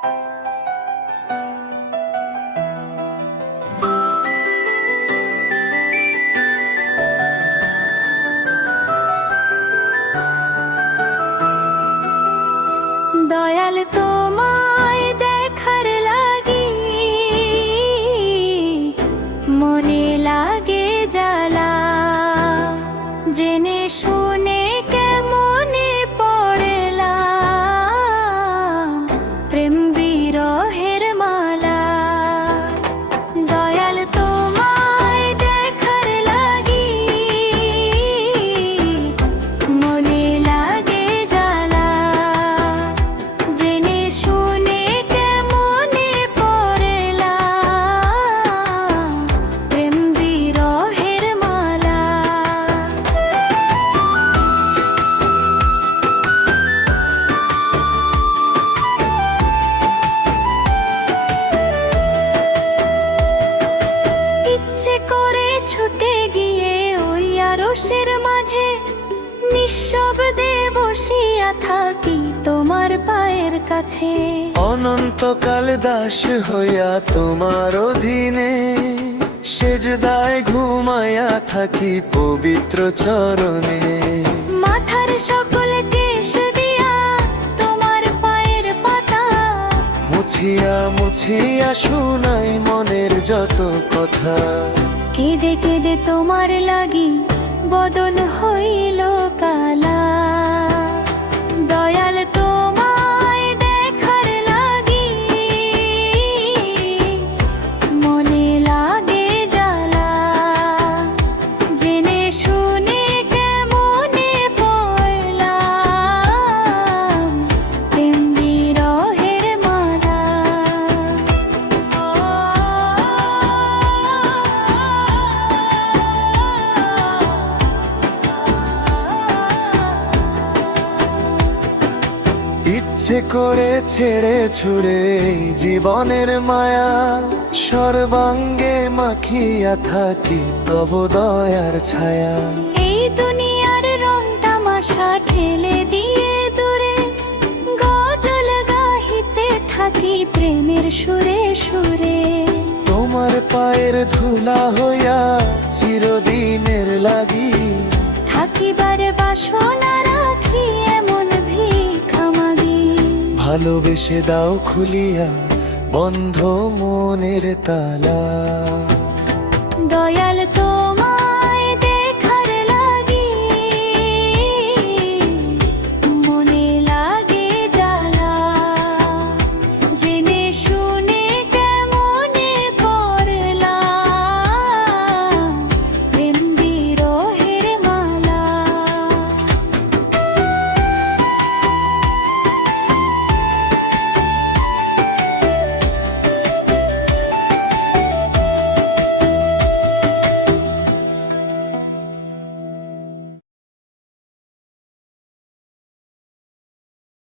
দয়াল তোমায় দেখার লাগি মনে লাগে জ্বালা, জেনে শুনে কেমনে পড়লাম প্রেম বিরহের মালা। দয়াল তোমায় দেখার লাগি মনে লাগে জ্বালা, জেনে শুনে কেমনে পড়লাম প্রেম বিরহের মালা। ইচ্ছে করে ছুটে গিয়ে ওই আরশের মাঝে নিঃশব্দে বসিয়া থাকি তোমার পায়ের কাছে। অনন্তকাল দাস হইয়া তোমার অধীনে সেজদায় ঘুমায়া থাকি পবিত্র চরণে। মাথার সকল কেশ দিয়া তোমার পায়ের পাতা মুছিয়া মুছিয়া শুনাই মনের যত কথা। কেঁদে কেঁদে তোমার লাগি বদন হইল কালা। দয়াল তোমায় দেখার লাগি মনে লাগে জ্বালা, জেনে শুনে কেমনে পড়লাম প্রেম বিরহের মালা। ইচ্ছে করে ছেড়ে ছুড়ে এই জীবনের মায়া সর্বাঙ্গে মাখিয়া থাকি তব দয়ার ছায়া। এই দুনিয়ার রং তামাশা ঠেলে দিয়ে দূরে গজল গাহিতে থাকি প্রেমের সুরে সুরে। তোমার পায়ের ধুলা হইয়া চিরদিনের লাগি থাকিবার বাসনা রাখি এমন ভিক্ষা মাগি। ভালোবেসে দাও খুলিয়া বন্ধ মনের তালা।